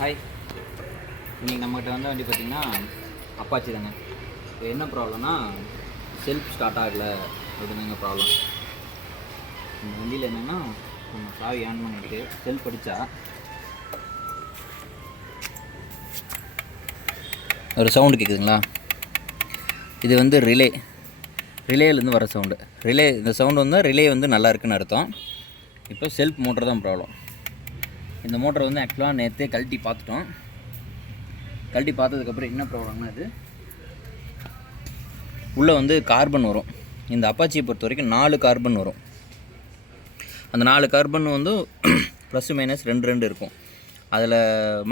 Hi, இன்றைக்கி நம்மகிட்ட வந்த வண்டி பார்த்திங்கன்னா அப்பாச்சி தாங்க. இப்போ என்ன ப்ராப்ளம்னா செல்ஃப் ஸ்டார்ட் ஆகலை அப்படிதாங்க ப்ராப்ளம். இந்த வண்டியில் என்னென்னா நம்ம சாவி ஆன் பண்ணிட்டு செல்ஃப் அடித்தா ஒரு சவுண்டு கேட்குதுங்களா? இது வந்து ரிலேலேருந்து வர சவுண்டு. இந்த சவுண்டு வந்து ரிலே வந்து நல்லா இருக்குன்னு அர்த்தம். இப்போ செல்ஃப் மோட்டர் தான் ப்ராப்ளம். இந்த மோட்டரை வந்து ஆக்சுவலாக நேற்றே கழட்டி பார்த்துட்டோம். கழட்டி பார்த்ததுக்கப்புறம் என்ன ப்ராப்ளம்னா, இது உள்ளே வந்து கார்பன் வரும். இந்த அப்பாச்சியை பொறுத்த வரைக்கும் 4 கார்பன் வரும். அந்த 4 கார்பன் வந்து ப்ளஸ் மைனஸ் 2 இருக்கும். அதில்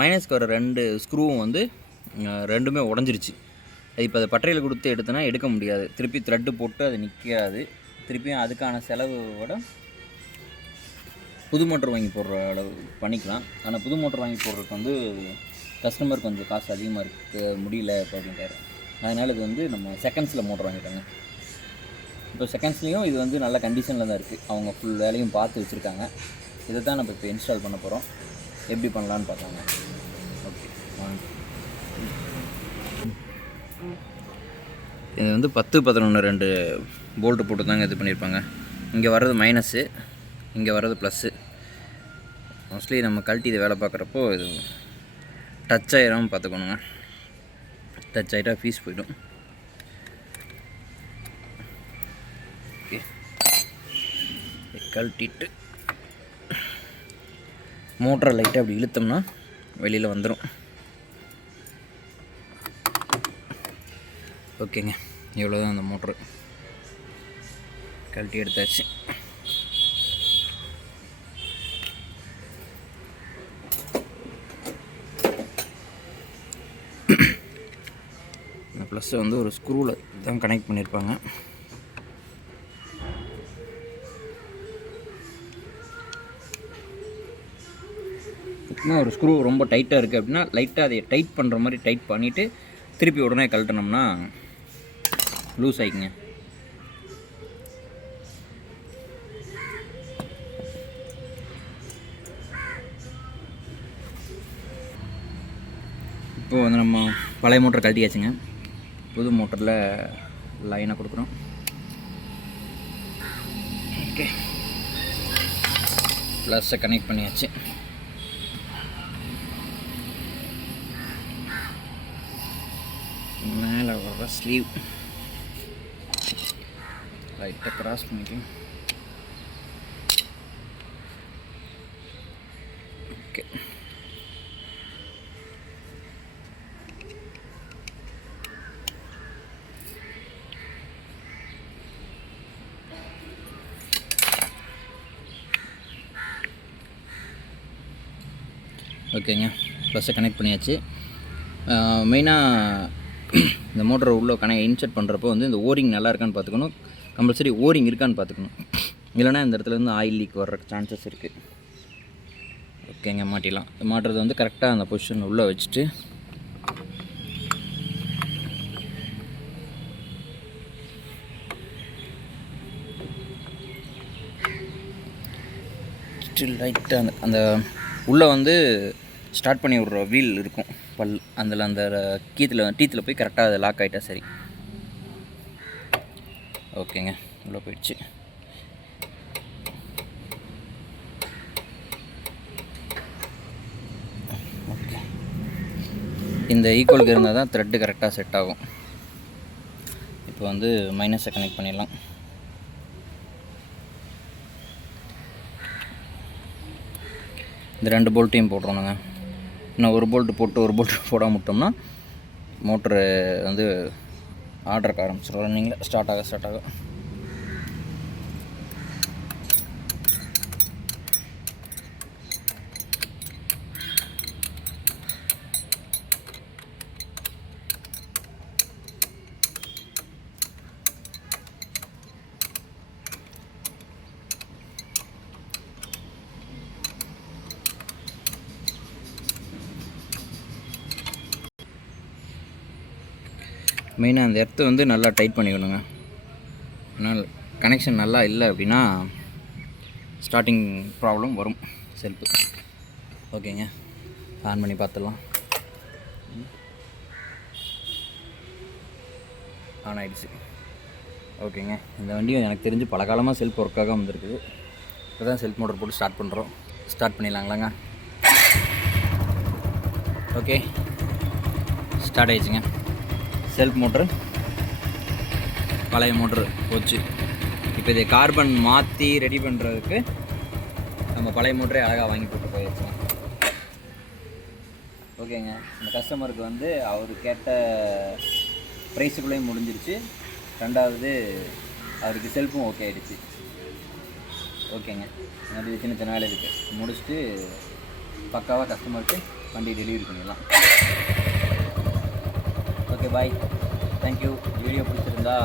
மைனஸ்க்கு வர 2 ஸ்க்ரூவும் வந்து ரெண்டுமே உடஞ்சிருச்சு. அது இப்போ அதை பட்டறையில் கொடுத்து எடுத்தோன்னா எடுக்க முடியாது. திருப்பி த்ரெட்டு போட்டு அது நிற்காது. திருப்பியும் அதுக்கான செலவோட புது மோட்டர் வாங்கி போடுற அளவு பண்ணிக்கலாம். ஆனால் புது மோட்டர் வாங்கி போடுறதுக்கு வந்து கஸ்டமர் கொஞ்சம் காசு அதிகமாக இருக்க முடியல இப்போ அப்படின்ட்டாரு. அதனால் இது வந்து நம்ம செகண்ட்ஸில் மோட்டர் வாங்கிட்டாங்க. இப்போ செகண்ட்ஸ்லேயும் இது வந்து நல்ல கண்டிஷனில் தான் இருக்குது. அவங்க ஃபுல் வேலையும் பார்த்து வச்சுருக்காங்க. இதை தான் நம்ம இப்போ இன்ஸ்டால் பண்ண போகிறோம். எப்படி பண்ணலான்னு பார்த்தாங்க. ஓகே, இது வந்து 10-11 போல்ட்டு போட்டு தாங்க இது பண்ணியிருப்பாங்க. இங்கே வர்றது மைனஸு, இங்கே வர்றது ப்ளஸ்ஸு. மோஸ்ட்லி நம்ம கழட்டி இது வேலை பார்க்குறப்போ இது டச் ஆகிடாமல் பார்த்துக்கணுங்க. டச் ஆகிட்டா ஃபீஸ் போய்டும். ஓகே, கழட்டிட்டு மோட்டரை லைட்டாக அப்படி இழுத்தோம்னா வெளியில் வந்துடும். ஓகேங்க, இவ்வளோ தான் அந்த மோட்ரு. கழட்டி எடுத்தாச்சு. ப்ளஸ் வந்து ஒரு ஸ்க்ரூவில் தான் கனெக்ட் பண்ணியிருப்பாங்க. இன்னும் ஒரு ஸ்க்ரூ ரொம்ப டைட்டாக இருக்குது அப்படின்னா லைட்டாக அதை டைட் பண்ணுற மாதிரி டைட் பண்ணிவிட்டு திருப்பி உடனே கழட்டினோம்னா லூஸ் ஆகிக்குங்க. இப்போது வந்து நம்ம பழைய மோட்டர் கழட்டியாச்சுங்க. புது மோட்டரில் லைனை கொடுக்குறோம். ஓகே, ப்ளஸ்ஸை கனெக்ட் பண்ணியாச்சு. மேலே வர ஸ்லீவ் லைட்டாக கிராஸ் பண்ணிக்கலாம். ஓகே, ஓகேங்க, ப்ளஸ்ஸை கனெக்ட் பண்ணியாச்சு. மெயினாக இந்த மோட்டரை உள்ளே இன்சர்ட் பண்ணுறப்போ வந்து இந்த ஓரிங் நல்லா இருக்கான்னு பார்த்துக்கணும். கம்பல்சரி ஓரிங் இருக்கான்னு பார்த்துக்கணும். இல்லைனா இந்த இடத்துலேருந்து ஆயில் லீக் வர்ற சான்சஸ் இருக்குது. ஓகேங்க, மாட்டிடலாம். மாட்டுறது வந்து கரெக்டாக அந்த பொசிஷன் உள்ளே வச்சுட்டு லைட்டாக அந்த உள்ளே வந்து ஸ்டார்ட் பண்ணி விட்ற வீல் இருக்கும் அதில் அந்த டீத்தில் போய் கரெக்டாக அது லாக் ஆகிட்டா சரி. ஓகேங்க, உள்ளே போயிடுச்சு. ஓகே, இந்த ஈக்குவலுக்கு இருந்தால் தான் த்ரெட்டு கரெக்டாக செட் ஆகும். இப்போ வந்து மைனஸை கனெக்ட் பண்ணிடலாம். இந்த 2 போல்ட்டையும் போட்டுறோனுங்க. இன்னும் ஒரு போல்ட்டு போட்டு ஒரு போல்ட்டு போடாமல் விட்டோம்னா மோட்ரு வந்து ஆர்டருக்கு ஆரம்பிச்சிடும். ரன்னிங்கில் ஸ்டார்ட் ஆக மெயினாக அந்த எர்த்தை வந்து நல்லா டைட் பண்ணிக்கணுங்க. ஆனால் கனெக்ஷன் நல்லா இல்லை அப்படின்னா ஸ்டார்டிங் ப்ராப்ளம் வரும் செல்ஃபு. ஓகேங்க, ஆன் பண்ணி பார்த்துடலாம். ஆன் ஆகிடுச்சு. ஓகேங்க, இந்த வண்டியும் எனக்கு தெரிஞ்சு பல காலமாக செல்ஃப் ஒர்க்காக வந்துருக்குது. இப்போ தான் செல்ஃப் மோட்டர் போட்டு ஸ்டார்ட் பண்ணுறோம். ஸ்டார்ட் பண்ணிடலாங்களாங்க. ஓகே, ஸ்டார்ட் ஆகிடுச்சுங்க. செல்ஃப் மோட்ரு பழைய மோட்ரு போச்சு. இப்போ இதை கார்பன் மாற்றி ரெடி பண்ணுறதுக்கு நம்ம பழைய மோட்டரே அழகாக வாங்கி போட்டு போயிடுச்சுங்க. ஓகேங்க, இந்த கஸ்டமருக்கு வந்து அவர் கேட்ட ப்ரைஸுக்குள்ளேயும் முடிஞ்சிருச்சு. ரெண்டாவது அவருக்கு செல்ஃபும் ஓகே ஆகிடுச்சு. ஓகேங்க, அது சின்ன சின்ன வேலை இருக்குது, முடிச்சுட்டு பக்காவாக கஸ்டமருக்கு வண்டி டெலிவரி பண்ணிடலாம். ஓகே, பாய், தேங்க்யூ. வீடியோ பிடிச்சிருந்தா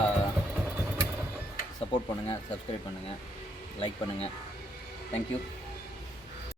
சப்போர்ட் பண்ணுங்கள், சப்ஸ்கிரைப் பண்ணுங்கள், லைக் பண்ணுங்கள். தேங்க்யூ.